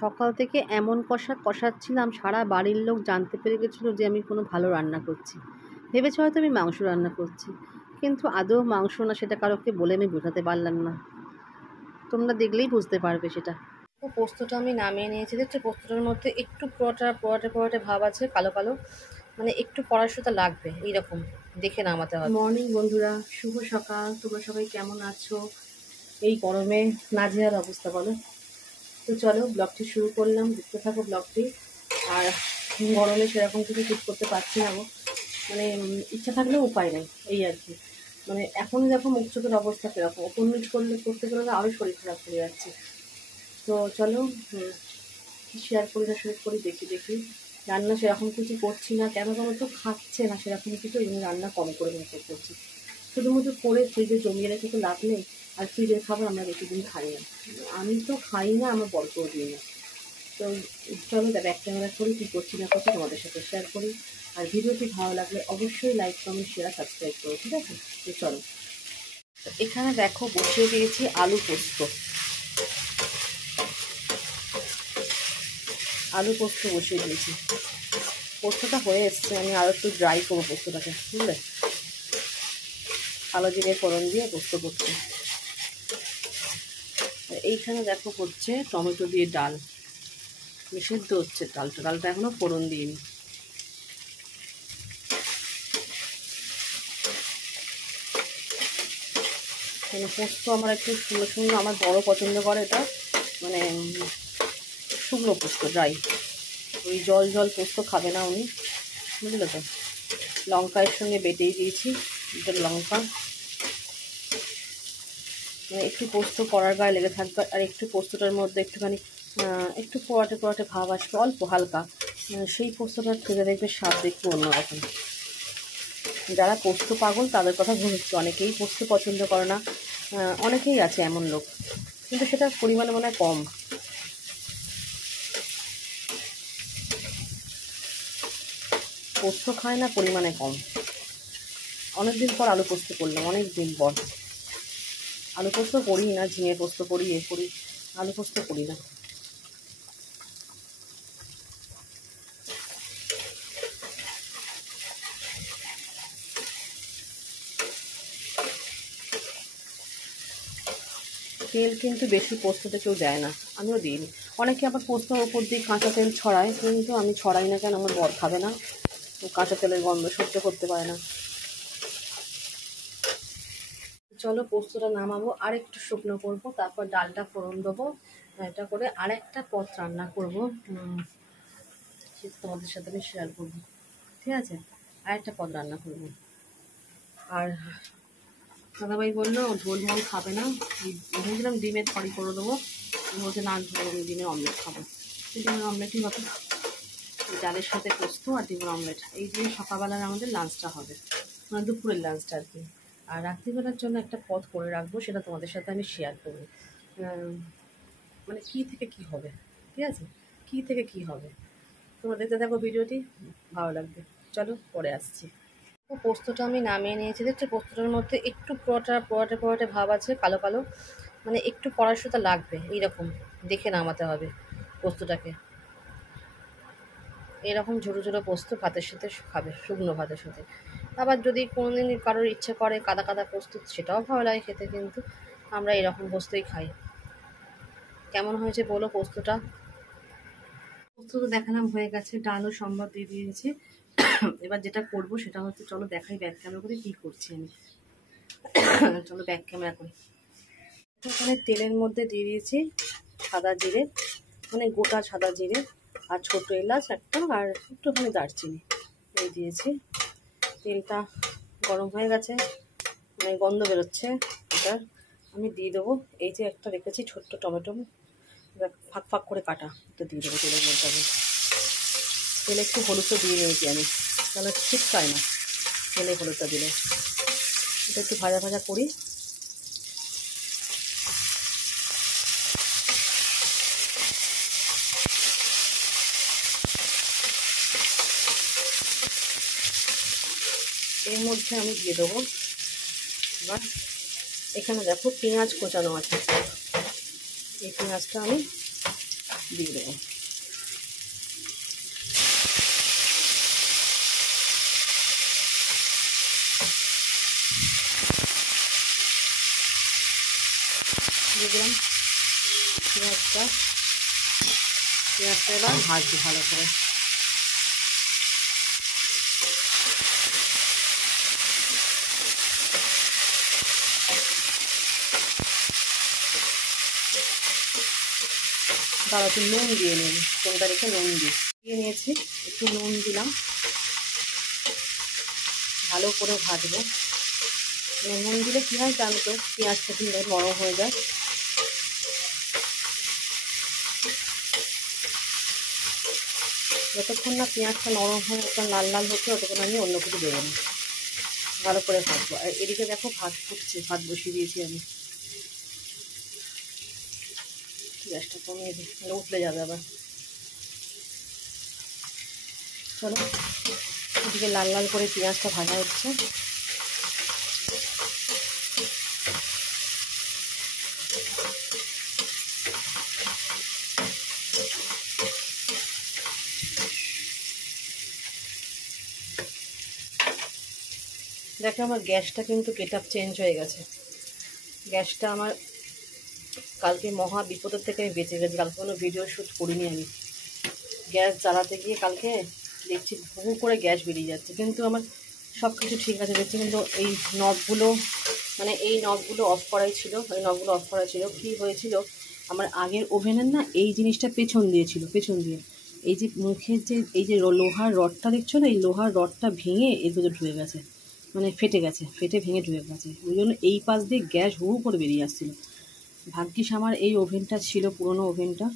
সকাল থেকে এমন কষাচ্ছিলাম, সারা বাড়ির লোক জানতে পেরে গেছিলো যে আমি কোনো ভালো রান্না করছি। ভেবেছে হয়তো আমি মাংস রান্না করছি, কিন্তু আদৌ মাংস না সেটা কারোকে বলে আমি বোঝাতে পারলাম না। তোমরা দেখলেই বুঝতে পারবে সেটা। তো পোস্তটা আমি নামিয়ে নিয়েছি। দেখছো পোস্তটার মধ্যে একটু পোড়াটে ভাব আছে, কালো কালো, মানে একটু পড়াশোনা লাগবে, এইরকম দেখে নামাতে হবে। মর্নিং বন্ধুরা, শুভ সকাল। তোমরা সবাই কেমন আছো? এই গরমে নাজেহাল অবস্থা বলো। তো চলো ব্লগটি শুরু করলাম, দেখতে থাকো ব্লগটি। আর গরমে সেরকম কিছু ঠিক করতে পারছি না গো, মানে ইচ্ছা থাকলেও উপায় নেই, এই আর কি। মানে এখন দেখো মুখ চোখের অবস্থা কীরকম, ওপর নিচ করতে গেলে আরও শরীর খারাপ হয়ে যাচ্ছে। তো চলো কি শেয়ার করি না শেয়ার করি, দেখি। রান্না সেরকম কিছু করছি না, কেন তো খাচ্ছে না সেরকম কিছু, এই জন্য রান্না কম করে মেকআপ করছি। শুধুমাত্র করে ফ্রিজে জমিয়ে রেখে তো লাভ নেই, আর ফ্রিজের খাবার আমরা বেশি দিন খাই না। আমি তো খাই না, আমার বরকেও দিই না। তো চলো ব্যাক ক্যামেরা করি, কী করছি না করছি তোমাদের সাথে শেয়ার করি। আর ভিডিওটি ভালো লাগলে অবশ্যই লাইক কমেন্ট শেয়ার সাবস্ক্রাইব করো, ঠিক আছে? তো চলো, এখানে দেখো বসিয়ে দিয়েছি আলু পোস্ত। বসিয়ে দিয়েছি। পোস্তটা হয়ে এসছে, আমি আরও একটু ড্রাই করবো পোস্তটাকে, বুঝলে? কালো জিরে ফোড়ন দিয়ে পোস্ত করছি। এইখানে দেখো হচ্ছে টমেটো দিয়ে ডাল, সেদ্ধ হচ্ছে ডালটা এখনো ফোড়ন দিইনি। পোস্ত আমার একটু শুকনো, আমার বড় পছন্দ করে এটা, মানে শুকনো পোস্ত, ড্রাই। ওই জল পোস্ত খাবে না উনি, বুঝলে তো? লঙ্কা এর সঙ্গে বেটেই দিয়েছি, লঙ্কা, মানে একটু পোস্ত করার গায়ে লেগে থাকবে, আর একটু পোস্তটার মধ্যে একটু পোড়াটে ভাব আসবে, অল্প হালকা। সেই পোস্তটা খেতে দেখবে স্বাদ দেখবে অন্যরকম। যারা পোস্ত পাগল তাদের কথা বলছি, অনেকেই পোস্ত পছন্দ করে না, অনেকেই আছে এমন লোক, কিন্তু সেটা পরিমাণে মনে হয় কম। পোস্ত খায় না, পরিমাণে কম। অনেকদিন পর আলু পোস্ত করলাম, অনেক দিন পর। আলু পোস্ত করি না, ঝিঙে পোস্ত করি, আলু পোস্ত করি না। তেল কিন্তু বেশি পোস্ততে কেউ দেয় না, আমিও দিইনি। অনেকে আবার পোস্তর ওপর দিয়ে কাঁচা তেল ছড়ায়, কিন্তু আমি ছড়াই না। কেন? আমার বর খাবে না, কাঁচা তেলের গন্ধ সহ্য করতে পারে না। চলো পোস্তটা নামাবো, আর একটু শুকনো করবো, তারপর ডালটা ফোড়ন দেবো। এটা করে আর একটা পদ রান্না করবো, সেটা তোমাদের সাথে আমি শেয়ার করবো, ঠিক আছে? আর একটা পদ রান্না করবো। আর দাদাভাই বললো ঝোল ঝোল খাবে না, ভেবেছিলাম ডিমের তরি করে দেবো, বলছে না ডিমের অমলেট খাবো। ডিমের অমলেটই হবে, ডালের সাথে পোস্ত আর ডিমের অমলেট, এই দিয়ে সকালবেলার আমাদের লাঞ্চটা হবে, মানে দুপুরের লাঞ্চটা আর কি। আর রাত্রিবেলার জন্য একটা পদ করে রাখবো, সেটা তোমাদের সাথে আমি শেয়ার করবো। মানে কী থেকে কী হবে, ঠিক আছে? কী থেকে কী হবে তোমরা দেখতে থাকো ভিডিওটি, ভালো লাগবে। চলো পরে আসছি। পোস্তটা আমি নামিয়ে নিয়েছি। দেখছো পোস্তটার মধ্যে একটু পোড়াটে ভাব আছে, কালো কালো, মানে একটু পড়াশোনা লাগবে, এইরকম দেখে নামাতে হবে পোস্তটাকে। এরকম ঝোড়ো পোস্ত ভাতের সাথে খাবে, শুকনো ভাতের সাথে। আবার যদি কোনোদিন কারোর ইচ্ছে করে কাদা পোস্ত, সেটাও ভালো লাগে খেতে, কিন্তু আমরা এরকম পোস্তই খাই। কেমন হয়েছে বলো পোস্তটা? পোস্ত তো দেখালাম হয়ে গেছে, ডালও সম্বাদ দিয়ে দিয়েছি। এবার যেটা করব সেটা হচ্ছে, চলো দেখাই ব্যাক ক্যামেরা করে কী করছি আমি। চলো ব্যাক ক্যামেরা করি। এখানে তেলের মধ্যে দিয়ে দিয়েছি সাদা জিরে, মানে গোটা সাদা জিরে, আর ছোটো এলাচ একটা, আর একটুখানি দারচিনি এই দিয়েছি। তেলটা গরম হয়ে গেছে, মানে গন্ধ বেরোচ্ছে এটার। আমি দিয়ে দেবো এই যে একটা রেখেছি ছোট্ট টমেটো, ফাঁক করে কাটা, এটা দিয়ে দেবো তেলের মধ্যে। আমি তেলে একটু হলুদও দিয়ে নিয়েছি আমি, তাহলে ঠিক পায় না তেলে হলুদটা দিলে। এটা একটু ভাজা করি। এর মধ্যে আমি দিয়ে দেবো এবার, এখানে দেখো পেঁয়াজ কোচানো আছে, এই পেঁয়াজটা আমি দিয়ে দেবো। দিয়ে দিলাম পেঁয়াজটা। পেঁয়াজটা এবার ভাজছি ভালো করে। তার একটু নুন দিয়ে নেব, কোনটা রেখে নুন দিয়ে নিয়েছি। একটু নুন দিলাম, ভালো করে ভাজবো। নুন দিলে কী হয় জানো তো, পেঁয়াজটা কিন্তু নরম হয়ে যায়। যতক্ষণ না পেঁয়াজটা নরম হয়ে একদম লাল লাল হচ্ছে ততক্ষণ আমি অন্য কিছু দেবো না, ভালো করে ভাজবো। আর এদিকে দেখো ভাত ফুটছে, ভাত বসিয়ে দিয়েছি আমি। গ্যাসটা কমিয়ে দিই, উঠলে যাবে আবার। চলো, এদিকে লাল লাল করে পেঁয়াজটা ভাজা হচ্ছে। দেখো আমার গ্যাসটা কিন্তু গেটআপ চেঞ্জ হয়ে গেছে। গ্যাসটা আমার কালকে মহা বিপদের থেকে আমি বেঁচে গেছি। কালকে কোনো ভিডিও শ্যুট করিনি আমি। গ্যাস জ্বালাতে গিয়ে কালকে দেখছি হু করে গ্যাস বেরিয়ে যাচ্ছে, কিন্তু আমার সব কিছু ঠিক আছে দেখছি। কিন্তু এই নবগুলো মানে এই নবগুলো অফ করাই ছিল, ওই নবগুলো অফ করা ছিল। কী হয়েছিল, আমার আগের ওভেনের না এই জিনিসটা পেছন দিয়ে ছিল, পেছন দিয়ে এই যে মুখের যে এই যে লোহার রডটা দেখছো না, এই লোহার রডটা ভেঙে এর ভিতরে ঢুকে গেছে, মানে ফেটে গেছে, ফেটে ভেঙে ঢুকে গেছে। ওই জন্য এই পাশ দিয়ে গ্যাস হু করে বেরিয়ে আসছিলো। ভাগ্যিস আমার এই ওভেনটা ছিল, পুরনো ওভেনটা।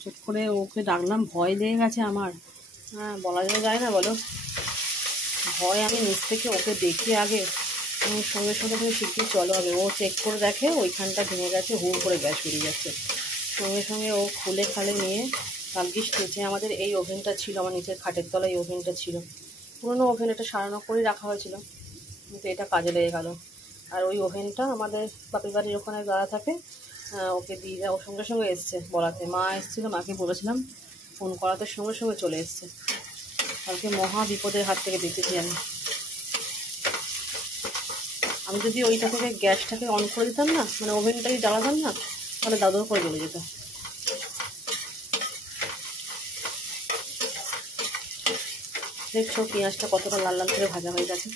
চট করে ওকে ডাকলাম, ভয় লেগে গেছে আমার। হ্যাঁ, বলা যায় না বলো, ভয়। আমি নিচ থেকে ওকে দেখি আগে, সঙ্গে সঙ্গে তুমি শিগগির চলো হবে। ও চেক করে দেখে ওইখানটা ভেঙে গেছে, হু করে গ্যাস বেরিয়ে যাচ্ছে। সঙ্গে সঙ্গে ও খুলে খালে নিয়ে, ভাগ্যিস নিচে আমাদের এই ওভেনটা ছিল, আমার নিচের খাটের তলায় এই ওভেনটা ছিল। পুরোনো ওভেন, এটা সারানো করেই রাখা হয়েছিল, কিন্তু এটা কাজে লেগে গেল। আর ওই ওভেনটা আমাদের বাপের বাড়ির ওখানে যারা থাকে ওকে দিয়ে যায়। ওর সঙ্গে সঙ্গে এসছে বলাতে, মা এসেছিলো, মাকে বলেছিলাম, ফোন করাতে সঙ্গে সঙ্গে চলে এসছে। কালকে মহা বিপদের হাত থেকে বেঁচেছি আমি। আমি যদি ওইটা থেকে গ্যাসটাকে অন করে দিতাম না, মানে ওভেনটাই জ্বালাতাম না, তাহলে দাদুর করে জ্বলে যেত। দেখছো পেঁয়াজটা কতটা লাল লাল করে ভাজা হয়ে গেছে।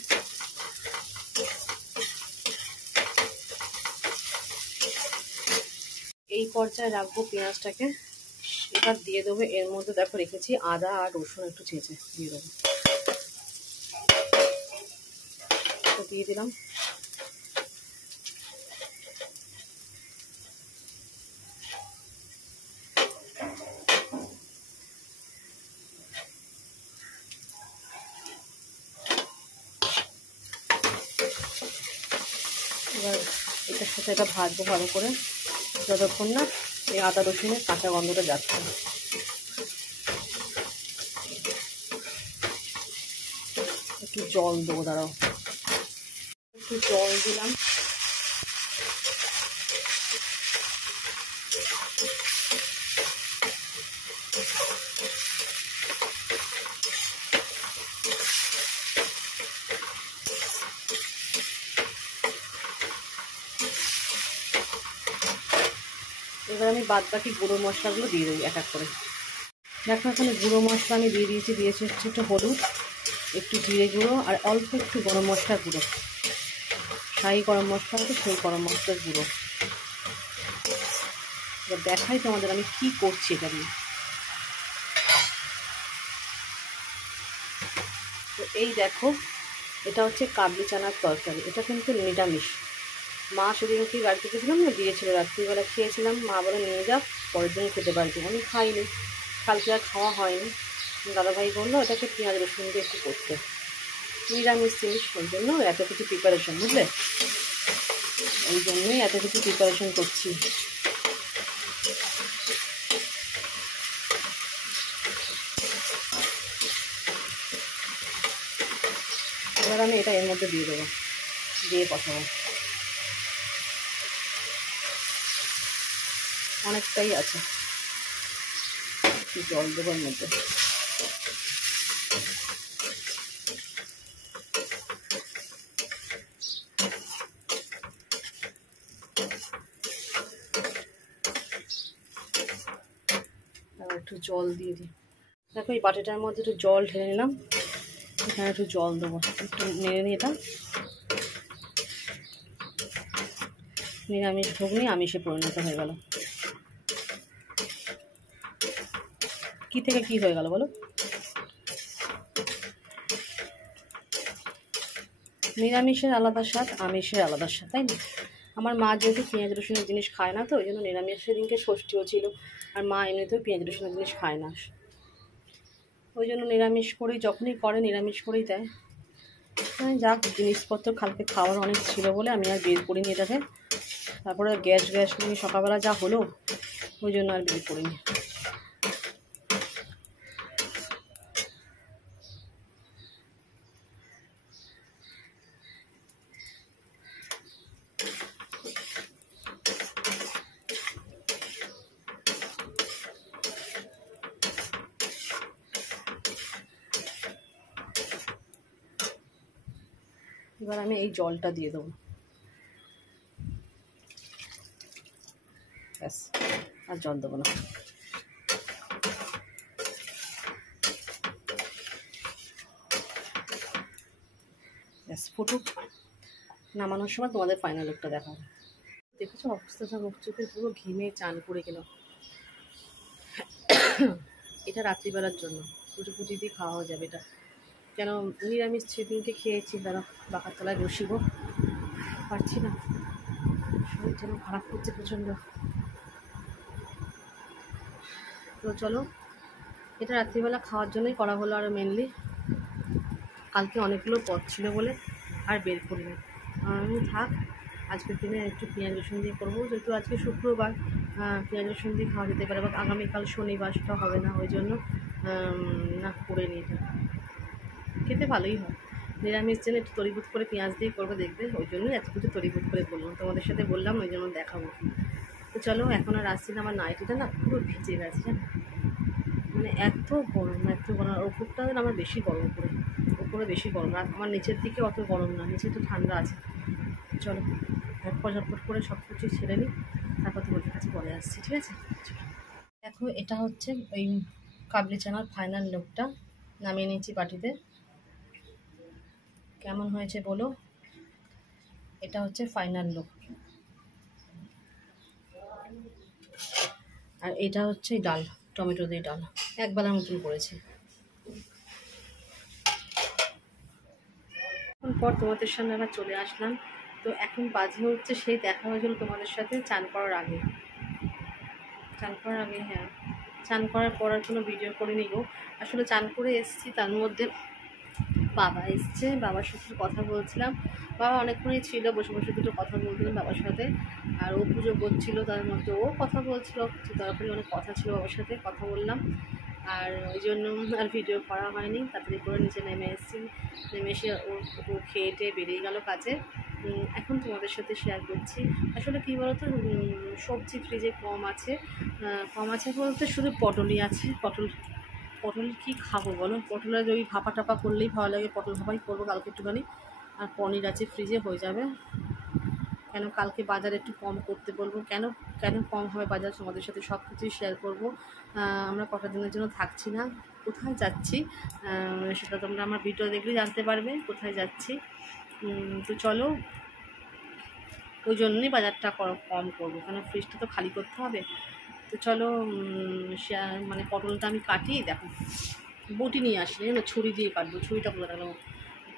এই পর্যায়ে রাখবো পেঁয়াজটাকে। এবার দিয়ে দেবো এর মধ্যে, দেখো রেখেছি আদা আর রসুন একটু ছেঁচে দিয়ে দেবো। দিয়ে দিলাম। এবার এটার সাথে এটা ভাজবো ভালো করে, যতক্ষণ না এই আদা রসুনের কাঁচা গন্ধটা যাচ্ছে। একটু জল দেবো, দাঁড়াও, একটু জল দিলাম। এবার আমি বাদ বাকি গুঁড়ো মশলাগুলো দিয়ে দেবো এক এক করে। দেখো এখানে গুঁড়ো মশলা আমি দিয়ে দিয়েছি হচ্ছে একটু হলুদ, একটু জিরে গুঁড়ো, আর অল্প একটু গরম মশলার গুঁড়ো। শাহি গরম মশলা আছে, সেই গরম মশলার গুঁড়ো। এবার দেখাই তোমাদের আমি কি করছি এটা দিয়ে। তো এই দেখো, এটা হচ্ছে কাবলি চানার তরকারি। এটা কিন্তু নিরামিষ। মা সেদিনকে গাড়িতে গেছিলাম না, দিয়েছিল, রাত্রিবেলা খেয়েছিলাম। মা বলে নিয়ে যাও, পরের দিন খেতে পারবি। আমি খাইনি, কালকে আর খাওয়া হয়নি। দাদাভাই বললো এটাকে পেঁয়াজ রসুন দিয়ে একটু করতে, নিরামিষ জিনিস, ওই জন্য এত কিছু প্রিপারেশন, বুঝলে, ওই জন্যই এত কিছু প্রিপারেশন করছি। এবার আমি এটা এর মধ্যে দিয়ে দেবো, দিয়ে কষাবো। অনেকটাই আছে। জল দেবার মধ্যে। একটু জল দিয়ে দিই। দেখো এই বাটিটার মধ্যে একটু জল ঢেলে নিলাম, এখানে একটু জল দেবো, একটু নেড়ে নিয়ে এটা নিরামিষ ঘুগনি আমিষে পরিণত হয়ে গেল। কি থেকে কি হয়ে গেল বলো? নিরামিষের আলাদা স্বাদ, আমিষের আলাদা স্বাদ, তাই না? আমার মা যেহেতু পেঁয়াজ রসুনের জিনিস খায় না, তো ওই জন্য নিরামিষের দিনকে ষষ্ঠীও ছিল, আর মা এমনিতেও পেঁয়াজ রসুনের জিনিস খায় না, ওই জন্য নিরামিষ করেই, যখনই করে নিরামিষ করেই দেয়। যাক, জিনিসপত্র কালকে খাওয়ার অনেক ছিল বলে আমি আর বের করিনি এটাকে। তারপরে গ্যাস নিয়ে সকালবেলা যা হলো, ওই জন্য আর বের করিনি। এবার আমি এই জলটা দিয়ে দেবো, ব্যাস, আর জল দেবো না। ব্যাস ফুটুক, নামানোর সময় তোমাদের ফাইনাল লুকটা দেখাবো। দেখেছো অবস্থাটা, মুখ চোখে পুরো ঘেমে চান করে গেল। এটা রাত্রিবেলার জন্য ফুটি দিয়ে খাওয়া যাবে এটা, কেন নিরামিষ সেদিনকে খেয়েছি। তারা বাঁকার তলায় বসিব, পারছি না, শরীর যেন খারাপ করছে প্রচণ্ড। তো চলো, এটা রাত্রিবেলা খাওয়ার জন্যই করা হলো, আর মেনলি কালকে অনেকগুলো পদ ছিল বলে আর বের করিনি। আমি থাক, আজকের দিনে একটু পেঁয়াজ রসুন দিয়ে করবো, যেহেতু আজকে শুক্রবার, পেঁয়াজ রসুন দিয়ে খাওয়া যেতে পারে, বা আগামীকাল শনিবার, সেটা হবে না, ওই জন্য না করে নিই। এটা খেতে ভালোই হয়, নিরামিষ জন্য একটু তরিপুত করে পেঁয়াজ দিয়ে করবো, দেখবে, ওই জন্যই এত কিছু তরিপুত করে বললাম, তোমাদের সাথে বললাম, ওই জন্য দেখাবো। তো চলো, এখন আর আসছি না, আমার নাইটিটা না পুরো ভিজে গেছে, জানো, মানে এত গরম, আর ওপরটা আমার বেশি গরম, উপরে বেশি গরম, আর আমার নিচের দিকে অত গরম না, নিচে তো ঠান্ডা আছে। চলো ঝটপট করে সব কিছু ছেড়ে নিই, তারপর তোমাদের কাছে পরে আসছি, ঠিক আছে? দেখো, এটা হচ্ছে ওই কাবলি চানার ফাইনাল লুকটা, নামিয়ে নিয়েছি বাটিতে। কেমন হয়েছে বলো? এটা হচ্ছে ফাইনাল লুক। আর এটা হচ্ছে ডাল, টমেটো দিয়ে ডাল, একবেলার মতন করেছি। এখন পর তোমাদের সামনে আবার চলে আসলাম। তো এখন বাজে হচ্ছে, সেই দেখা হয়েছিল তোমাদের সাথে চান করার আগে, হ্যাঁ, চান করার পর আর কোনো ভিডিও করিনি গো। আসলে চান করে এসেছি, তার মধ্যে বাবা এসছে, বাবার সাথে কথা বলছিলাম, বাবা অনেকক্ষণই ছিল, বসে বসে দুটো কথা বলছিলাম বাবার সাথে, আর ও পুজো করছিল, তার মধ্যে ও কথা বলছিল, তারপরে অনেক কথা ছিল, বাবার সাথে কথা বললাম, আর ওই জন্য আর ভিডিও করা হয়নি। তাড়াতাড়ি করে নিচে নেমে এসেছি, নেমে এসে ও খেয়ে টেয়ে বেরিয়ে গেল কাজে। এখন তোমাদের সাথে শেয়ার করছি। আসলে কী বলতো, সবজি ফ্রিজে কম আছে বলতে শুধু পটলই আছে। পটল কি খাবো বলো, পটলের ওই ভাপা টাপা করলেই ভালো লাগে, পটল ভাপাই করবো কালকে একটুখানি। আর পনির আছে ফ্রিজে, হয়ে যাবে। কেন কালকে বাজার একটু কম করতে বলবো, কেন কম হবে বাজার, তোমাদের সাথে সব কিছুই শেয়ার করবো। আমরা কটা দিনের জন্য থাকছি না, কোথায় যাচ্ছি সেটা তোমরা আমার ভিডিও দেখলে জানতে পারবে, কোথায় যাচ্ছি। তো চলো, ওই জন্যই বাজারটা কম করবো, কেন ফ্রিজটা তো খালি করতে হবে। তো চলো, মানে পটলটা আমি কাটি, দেখো বটি নিয়ে আসি, জানো, ছুরি দিয়ে কাটবো, ছুরিটা বলে রাখলাম।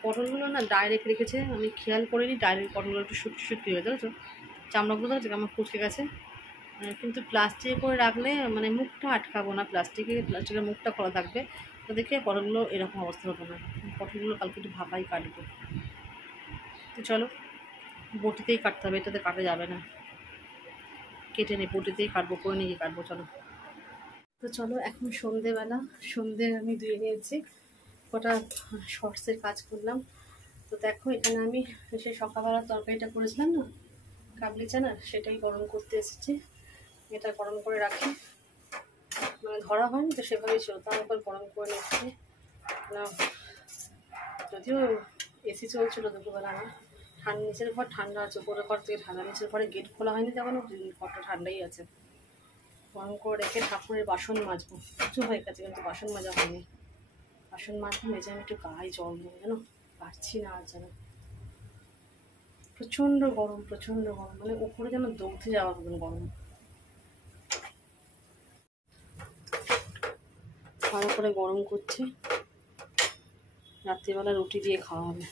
পটলগুলো না ডাইরেক্ট রেখেছে, আমি খেয়াল করিনি, ডাইরেক্ট পটলগুলো একটু শুটকি হয়ে যাবে, তো চামড়াগুলো হচ্ছে আমার কুচকে গেছে। কিন্তু প্লাস্টিকে করে রাখলে মানে মুখটা আটকাবো না, প্লাস্টিকের মুখটা খোলা থাকবে, তো দেখে পটলগুলো এরকম অবস্থা হতো না। পটলগুলো কালকে একটু ভাপাই কাটবো। তো চলো, বটিতেই কাটতে হবে, এটাতে কাটা যাবে না, কেটে নিই, বটিতেই কাটবো, করে নিয়ে কাটবো। তো চলো, এখন সন্ধে আমি ধুয়ে নিয়েছি, কটা শর্টসের কাজ করলাম। তো দেখো, এখানে আমি সেই সকালবেলা তরকারিটা করেছিলাম না কাবলি চানার, সেটাই গরম করতে এসেছি। এটা গরম করে রাখি, মানে মানে ধরা হয়নি তো সেভাবেই ছিল, তার উপর গরম করে নিচ্ছি না। যদিও এসি চলছিল দুপুরবেলা, আমার ঠান্ডা, নিচের ঘর ঠান্ডা আছে, উপরের ঘর থেকে ঠান্ডা, নিচের ঘরে গেট খোলা হয়নি তখন ঘরটা ঠান্ডাই আছে। গরম করে রেখে ঠাকুরের বাসন মাজবো, কিছু হয়ে গেছে কিন্তু বাসন মাজা হয়নি। বাসন মাজবো, মেজে আমি একটু গায়ে জল দেবো, জানো পারছি না আর যেন। প্রচণ্ড গরম, প্রচণ্ড গরম, মানে উপরে যেন দগ্ধে যাওয়ার মতন গরম। ভালো করে গরম করছি, রাত্রিবেলা রুটি দিয়ে খাওয়া হবে।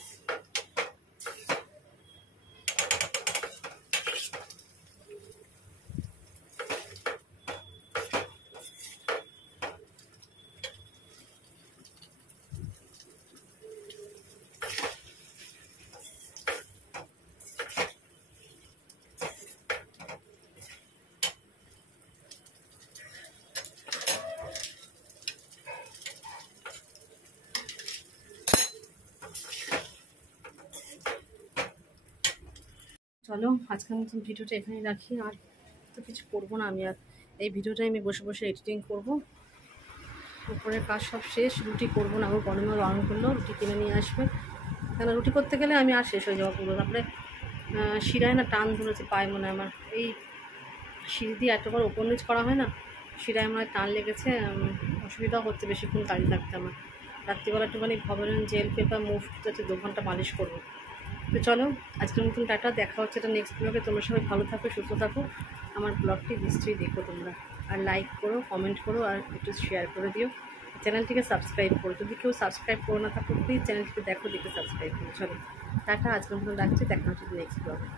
চলো আজকের মতন ভিডিওটা এখানেই রাখি, আর তো কিছু করবো না আমি আর। এই ভিডিওটাই আমি বসে বসে এডিটিং করব, উপরের কাজ সব শেষ। রুটি করবো না, আমার গরমে রান্না করলো, রুটি কিনে নিয়ে আসবে, কেন রুটি করতে গেলে আমি আর শেষ হয়ে যাবো পুরো। তারপরে শিরায় না টান ধরেছে পায়ে, মনে হয় আমার এই সিঁড়ি দিয়ে এত করে ওপর নিচ করা হয় না, শিরায় আমার টান লেগেছে, অসুবিধাও হচ্ছে বেশিক্ষণ দাঁড়িয়ে থাকতে আমার। রাত্রিবেলা একটুখানি ভাবলেন জেল পেপার মুভ হচ্ছে 2 ঘন্টা মালিশ করবো। তো চলো আজকের মতন টাটা, দেখা হচ্ছে এটা নেক্সট ব্লগে। তোমরা সবাই ভালো থাকো, সুস্থ থাকো, আমার ব্লগটি নিশ্চয়ই দেখো তোমরা, আর লাইক করো, কমেন্ট করো, আর একটু শেয়ার করে দিও, চ্যানেলটিকে সাবস্ক্রাইব করো। যদি কেউ সাবস্ক্রাইব করো না থাকো প্লিজ চ্যানেলটিকে দেখো, দেখে সাবস্ক্রাইব করো। চলো টাটা, আজকের মতন রাখছি, দেখা হচ্ছে নেক্সট ব্লগে।